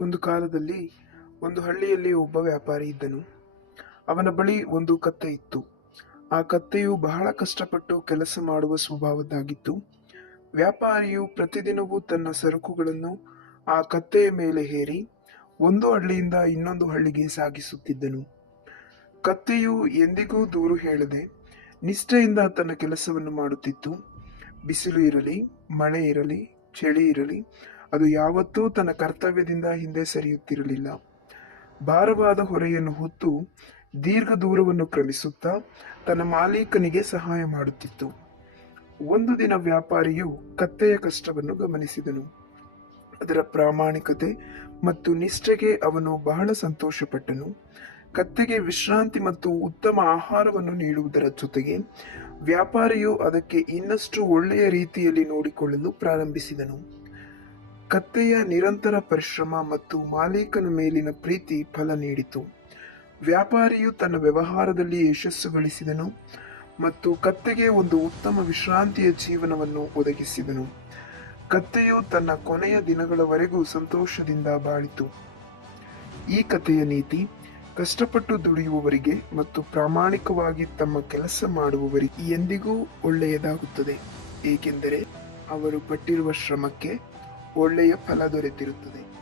ಒಂದು ಕಾಲದಲ್ಲಿ ಒಂದು ಹಳ್ಳಿಯಲ್ಲಿ ಒಬ್ಬ ವ್ಯಾಪಾರಿ ಇದ್ದನು. ಅವನ ಬಳಿ ಒಂದು ಕತ್ತೆ ಇತ್ತು. ಆ ಕತ್ತೆಯು ಬಹಳ ಕಷ್ಟಪಟ್ಟು ಕೆಲಸ ಮಾಡುವ ಸ್ವಭಾವದ್ದಾಗಿತ್ತು. ವ್ಯಾಪಾರಿಯು ಪ್ರತಿದಿನವೂ ತನ್ನ ಸರಕುಗಳನ್ನು ಆ ಕತ್ತೆಯ ಮೇಲೆ ಹೇರಿ ಒಂದು ಹಳ್ಳಿಯಿಂದ ಇನ್ನೊಂದು ಹಳ್ಳಿಗೆ ಸಾಗಿಸುತ್ತಿದ್ದನು. ಕತ್ತೆಯು ಎಂದಿಗೂ ದೂರು ಹೇಳದೆ ನಿಷ್ಠೆಯಿಂದ ತನ್ನ ಕೆಲಸವನ್ನು ಮಾಡುತ್ತಿತ್ತು. ಬಿಸಿಲು ಇರಲಿ, ಮಳೆ ಇರಲಿ, ಚಳಿ ಇರಲಿ ಅದು ಯಾವತ್ತೂ ತನ್ನ ಕರ್ತವ್ಯದಿಂದ ಹಿಂದೆ ಸರಿಯುತ್ತಿರಲಿಲ್ಲ. ಭಾರವಾದ ಹೊರೆಯನ್ನು ಹೊತ್ತು ದೀರ್ಘ ದೂರವನ್ನು ಕ್ರಮಿಸುತ್ತಾ ತನ್ನ ಮಾಲೀಕನಿಗೆ ಸಹಾಯ ಮಾಡುತ್ತಿತ್ತು. ಒಂದು ದಿನ ವ್ಯಾಪಾರಿಯು ಕತ್ತೆಯ ಕಷ್ಟವನ್ನು ಗಮನಿಸಿದನು. ಅದರ ಪ್ರಾಮಾಣಿಕತೆ ಮತ್ತು ನಿಷ್ಠೆಗೆ ಅವನು ಬಹಳ ಸಂತೋಷಪಟ್ಟನು. ಕತ್ತೆಗೆ ವಿಶ್ರಾಂತಿ ಮತ್ತು ಉತ್ತಮ ಆಹಾರವನ್ನು ನೀಡುವುದರ ಜೊತೆಗೆ ವ್ಯಾಪಾರಿಯು ಅದಕ್ಕೆ ಇನ್ನಷ್ಟು ಒಳ್ಳೆಯ ರೀತಿಯಲ್ಲಿ ನೋಡಿಕೊಳ್ಳಲು ಪ್ರಾರಂಭಿಸಿದನು. ಕತ್ತೆಯ ನಿರಂತರ ಪರಿಶ್ರಮ ಮತ್ತು ಮಾಲೀಕನ ಮೇಲಿನ ಪ್ರೀತಿ ಫಲ ನೀಡಿತು. ವ್ಯಾಪಾರಿಯು ತನ್ನ ವ್ಯವಹಾರದಲ್ಲಿ ಯಶಸ್ಸು ಗಳಿಸಿದನು ಮತ್ತು ಕತ್ತೆಗೆ ಒಂದು ಉತ್ತಮ ವಿಶ್ರಾಂತಿಯ ಜೀವನವನ್ನು ಒದಗಿಸಿದನು. ಕತ್ತೆಯು ತನ್ನ ಕೊನೆಯ ದಿನಗಳವರೆಗೂ ಸಂತೋಷದಿಂದ ಬಾಳಿತು. ಈ ಕಥೆಯ ನೀತಿ, ಕಷ್ಟಪಟ್ಟು ದುಡಿಯುವವರಿಗೆ ಮತ್ತು ಪ್ರಾಮಾಣಿಕವಾಗಿ ತಮ್ಮ ಕೆಲಸ ಮಾಡುವವರಿಗೆ ಎಂದಿಗೂ ಒಳ್ಳೆಯದಾಗುತ್ತದೆ, ಏಕೆಂದರೆ ಅವರು ಪಟ್ಟಿರುವ ಶ್ರಮಕ್ಕೆ ಒಳ್ಳೆಯ ಫಲ ದೊರೆತಿರುತ್ತದೆ.